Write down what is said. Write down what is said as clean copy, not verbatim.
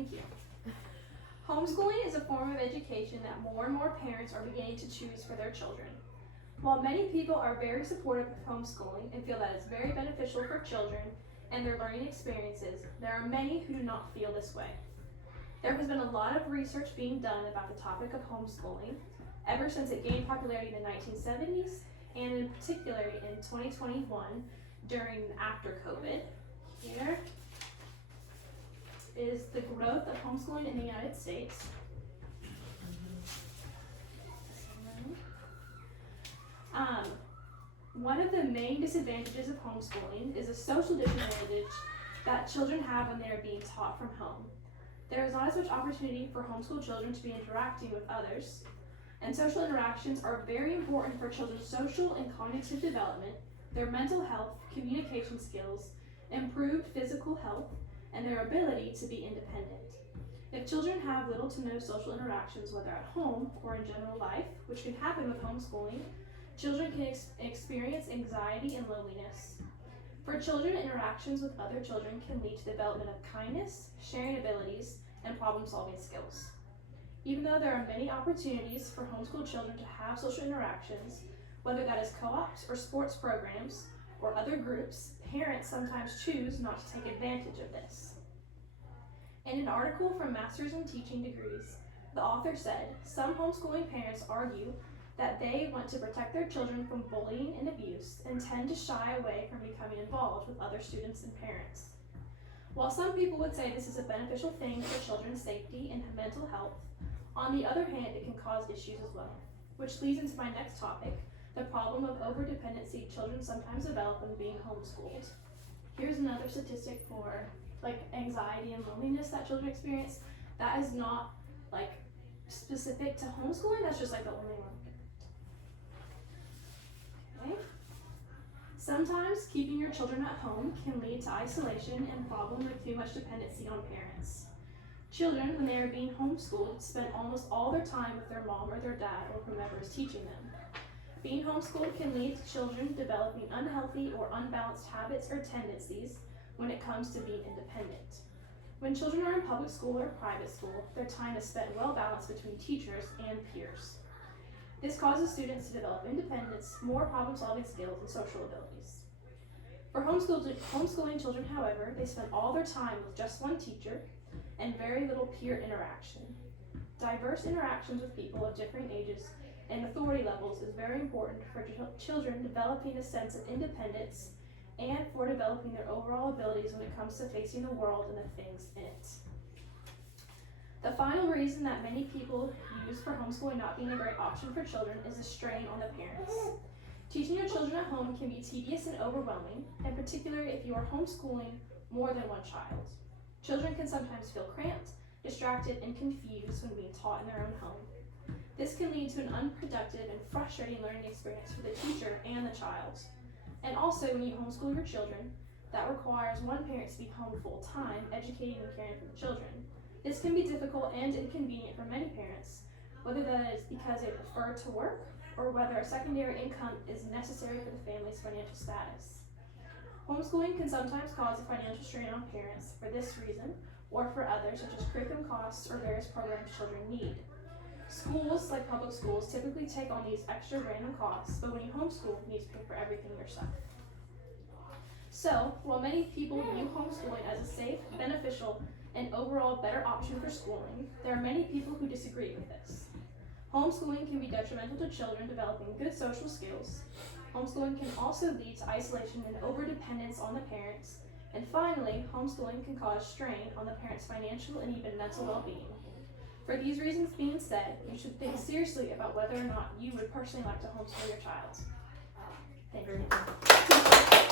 Thank you. Homeschooling is a form of education that more and more parents are beginning to choose for their children. While many people are very supportive of homeschooling and feel that it's very beneficial for children and their learning experiences, there are many who do not feel this way. There has been a lot of research being done about the topic of homeschooling ever since it gained popularity in the 1970s and in particular in 2021 during after COVID. Here is the growth of homeschooling in the United States. One of the main disadvantages of homeschooling is a social disadvantage that children have when they are being taught from home. There is not as much opportunity for homeschool children to be interacting with others, and social interactions are very important for children's social and cognitive development, their mental health, communication skills, improved physical health, and their ability to be independent. If children have little to no social interactions, whether at home or in general life, which can happen with homeschooling, children can experience anxiety and loneliness. For children, interactions with other children can lead to the development of kindness, sharing abilities, and problem-solving skills. Even though there are many opportunities for homeschool children to have social interactions, whether that is co-ops or sports programs or other groups, parents sometimes choose not to take advantage of this. In an article from Masters in Teaching Degrees, the author said, some homeschooling parents argue that they want to protect their children from bullying and abuse and tend to shy away from becoming involved with other students and parents. While some people would say this is a beneficial thing for children's safety and mental health, on the other hand, it can cause issues as well, which leads into my next topic, the problem of overdependency children sometimes develop when being homeschooled. Here's another statistic for anxiety and loneliness that children experience. That is not specific to homeschooling, that's just the only one. Okay. Sometimes keeping your children at home can lead to isolation and problems with too much dependency on parents. Children, when they are being homeschooled, spend almost all their time with their mom or their dad or whomever is teaching them. Being homeschooled can lead to children developing unhealthy or unbalanced habits or tendencies when it comes to being independent. When children are in public school or private school, their time is spent well balanced between teachers and peers. This causes students to develop independence, more problem-solving skills, and social abilities. For homeschooling children, however, they spend all their time with just one teacher and very little peer interaction. Diverse interactions with people of different ages and authority levels is very important for children developing a sense of independence and for developing their overall abilities when it comes to facing the world and the things in it. The final reason that many people use for homeschooling not being a great option for children is the strain on the parents. Teaching your children at home can be tedious and overwhelming, in particular if you are homeschooling more than one child. Children can sometimes feel cramped, distracted, and confused when being taught in their own home. This can lead to an unproductive and frustrating learning experience for the teacher and the child. And also, when you homeschool your children, that requires one parent to be home full time, educating and caring for the children. This can be difficult and inconvenient for many parents, whether that is because they prefer to work or whether a secondary income is necessary for the family's financial status. Homeschooling can sometimes cause a financial strain on parents for this reason or for others, such as curriculum costs or various programs children need. Schools, like public schools, typically take on these extra random costs, but when you homeschool, you need to pay for everything yourself. So, while many people view homeschooling as a safe, beneficial, and overall better option for schooling, there are many people who disagree with this. Homeschooling can be detrimental to children developing good social skills. Homeschooling can also lead to isolation and overdependence on the parents. And finally, homeschooling can cause strain on the parents' financial and even mental well-being. For these reasons being said, you should think seriously about whether or not you would personally like to homeschool your child. Thank you.